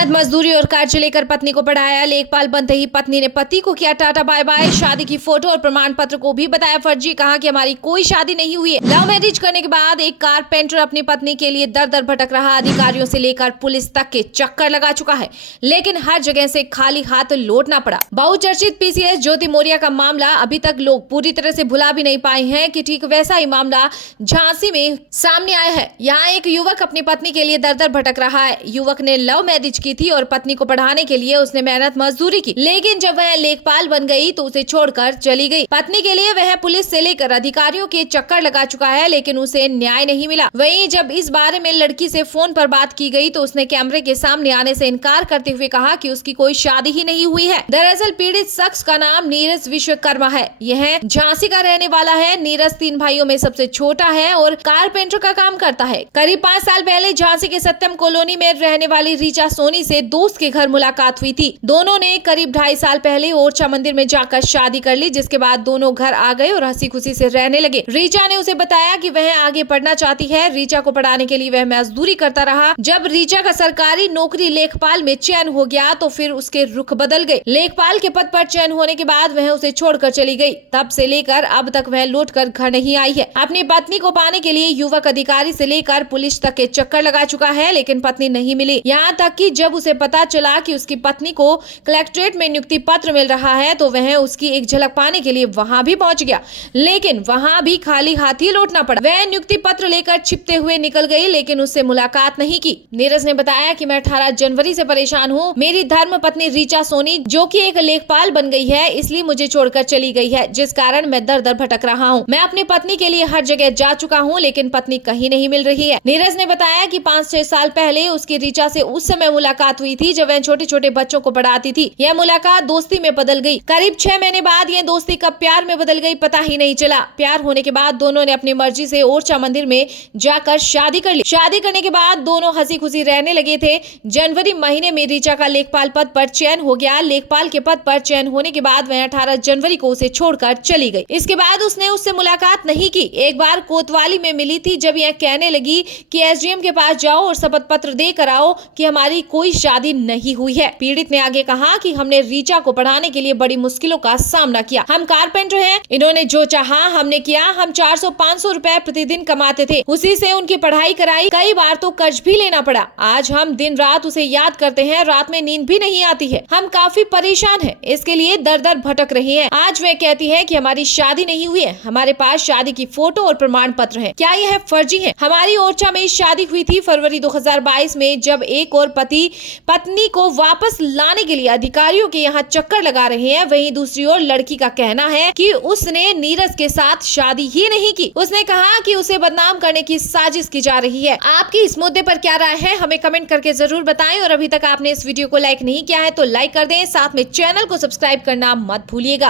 मेहनत मजदूरी और कर्ज लेकर पत्नी को पढ़ाया, लेखपाल बनते ही पत्नी ने पति को किया टाटा बाय बाय। शादी की फोटो और प्रमाण पत्र को भी बताया फर्जी, कहा कि हमारी कोई शादी नहीं हुई है। लव मैरिज करने के बाद एक कारपेंटर अपनी पत्नी के लिए दर दर भटक रहा, अधिकारियों से लेकर पुलिस तक के चक्कर लगा चुका है, लेकिन हर जगह से खाली हाथ लौटना पड़ा। बहुचर्चित पीसीएस ज्योति मौर्य का मामला अभी तक लोग पूरी तरह से भुला भी नहीं पाए हैं कि ठीक वैसा ही मामला झांसी में सामने आया है। यहाँ एक युवक अपनी पत्नी के लिए दर दर भटक रहा है। युवक ने लव मैरिज की थी और पत्नी को पढ़ाने के लिए उसने मेहनत मजदूरी की, लेकिन जब वह लेखपाल बन गई तो उसे छोड़कर चली गई। पत्नी के लिए वह पुलिस से लेकर अधिकारियों के चक्कर लगा चुका है, लेकिन उसे न्याय नहीं मिला। वहीं जब इस बारे में लड़की से फोन पर बात की गई तो उसने कैमरे के सामने आने से इनकार करते हुए कहा कि उसकी कोई शादी ही नहीं हुई है। दरअसल पीड़ित शख्स का नाम नीरज विश्वकर्मा है। यह झांसी का रहने वाला है। नीरज 3 भाइयों में सबसे छोटा है और कारपेंटर का काम करता है। करीब 5 साल पहले झांसी के सत्यम कॉलोनी में रहने वाली रीचा सोनी से दोस्त के घर मुलाकात हुई थी। दोनों ने करीब 2.5 साल पहले ओरछा मंदिर में जाकर शादी कर ली, जिसके बाद दोनों घर आ गए और हंसी खुशी से रहने लगे। रीचा ने उसे बताया कि वह आगे पढ़ना चाहती है। रीचा को पढ़ाने के लिए वह मजदूरी करता रहा। जब रीचा का सरकारी नौकरी लेखपाल में चयन हो गया तो फिर उसके रुख बदल गए। लेखपाल के पद पर चयन होने के बाद वह उसे छोड़कर चली गई। तब से लेकर अब तक वह लौटकर घर नहीं आई है। अपनी पत्नी को पाने के लिए युवक अधिकारी से लेकर पुलिस तक के चक्कर लगा चुका है, लेकिन पत्नी नहीं मिली। यहाँ तक कि जब उसे पता चला कि उसकी पत्नी को कलेक्ट्रेट में नियुक्ति पत्र मिल रहा है तो वह उसकी एक झलक पाने के लिए वहां भी पहुंच गया, लेकिन वहां भी खाली हाथ ही लौटना पड़ा। वह नियुक्ति पत्र लेकर छिपते हुए निकल गई, लेकिन उससे मुलाकात नहीं की। नीरज ने बताया कि मैं 18 जनवरी से परेशान हूँ। मेरी धर्म पत्नी रीचा सोनी, जो कि एक लेखपाल बन गई है, इसलिए मुझे छोड़कर चली गई है, जिस कारण मैं दर दर भटक रहा हूँ। मैं अपनी पत्नी के लिए हर जगह जा चुका हूँ, लेकिन पत्नी कहीं नहीं मिल रही है। नीरज ने बताया कि 5-6 साल पहले उसकी रीचा से उस समय मुलाकात हुई थी जब वह छोटे छोटे बच्चों को पढ़ाती थी। यह मुलाकात दोस्ती में बदल गई। करीब 6 महीने बाद यह दोस्ती कब प्यार में बदल गई पता ही नहीं चला। प्यार होने के बाद दोनों ने अपनी मर्जी से ओरछा मंदिर में जाकर शादी कर ली। शादी करने के बाद दोनों हंसी खुशी रहने लगे थे। जनवरी महीने में रीचा का लेखपाल पद पर चयन हो गया। लेखपाल के पद पर चयन होने के बाद वह 18 जनवरी को उसे छोड़कर चली गई। इसके बाद उसने उससे मुलाकात नहीं की। एक बार कोतवाली में मिली थी, जब यह कहने लगी कि एसडीएम के पास जाओ और शपथ पत्र दे कर आओ कि हमारी कोई शादी नहीं हुई है। पीड़ित ने आगे कहा कि हमने रीचा को पढ़ाने के लिए बड़ी मुश्किलों का सामना किया। हम कारपेंटर हैं, इन्होंने जो चाहा हमने किया। हम 400-500 रुपए प्रतिदिन कमाते थे, उसी से उनकी पढ़ाई कराई। कई बार तो कर्ज भी लेना पड़ा। आज हम दिन रात उसे याद करते हैं, रात में नींद भी नहीं आती है। हम काफी परेशान हैं, इसके लिए दर दर भटक रही हैं। आज वह कहती है कि हमारी शादी नहीं हुई है, हमारे पास शादी की फोटो और प्रमाण पत्र है। क्या यह फर्जी है? हमारी ओरछा में शादी हुई थी फरवरी 2022 में, जब एक और पति पत्नी को वापस लाने के लिए अधिकारियों के यहाँ चक्कर लगा रहे हैं। वहीं दूसरी ओर लड़की का कहना है कि उसने नीरज के साथ शादी ही नहीं की। उसने कहा कि उसे बदनाम करने की साजिश की जा रही है। आपकी इस मुद्दे पर क्या राय है, हमें कमेंट करके जरूर बताएं। और अभी तक आपने इस वीडियो को लाइक नहीं किया है तो लाइक कर दें, साथ में चैनल को सब्सक्राइब करना मत भूलिएगा।